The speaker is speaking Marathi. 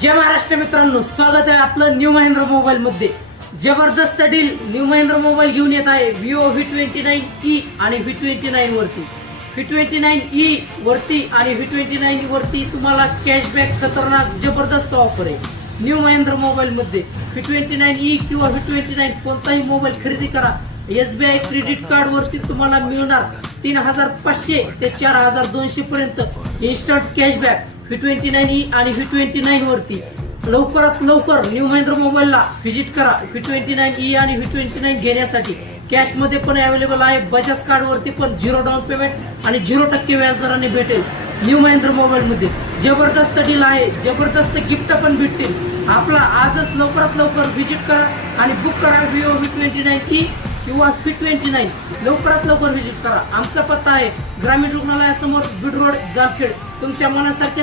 जय महाराष्ट्र मित्रांनो, स्वागत आहे आपलं न्यू महिंद्रा मोबाईल मध्ये। जबरदस्त डील न्यू महिंद्रा मोबाईल घेऊन येत आहे Vivo V29e आणि V29 वरती। V29e वरती आणि V29 वरती तुम्हाला कॅशबॅक खतरनाक जबरदस्त ऑफर आहे न्यू महिंद्रा मोबाईल मध्ये। V29e किंवा V29 कोणताही मोबाईल खरेदी करा, SBI क्रेडिट कार्ड वरती तुम्हाला मिळणार 3500 ते 4200 पर्यंत इन्स्टंट कॅशबॅक V29e आणि V29 वरती। लवकरात लवकर न्यू महिंद्रा मोबाईलला व्हिजिट करा V29e आणि V29 घेण्यासाठी। कॅश मध्ये पण अवेलेबल आहे, बजाज कार्ड वरती पण 0 डाऊन पेमेंट आणि 0% व्याजदराने भेटेल न्यू महिंद्रा मोबाईल मध्ये। जबरदस्त डील आहे, जबरदस्त गिफ्ट पण भेटतील। आपला आजच लवकरात लवकर व्हिजिट करा आणि बुक करा Vivo V29e किंवा V29। लवकरात लवकर व्हिजिट करा। आमचा पत्ता आहे ग्रामीण रुग्णालयासमोर बीड रोड, जामखेड। तुमच्या मनासारखे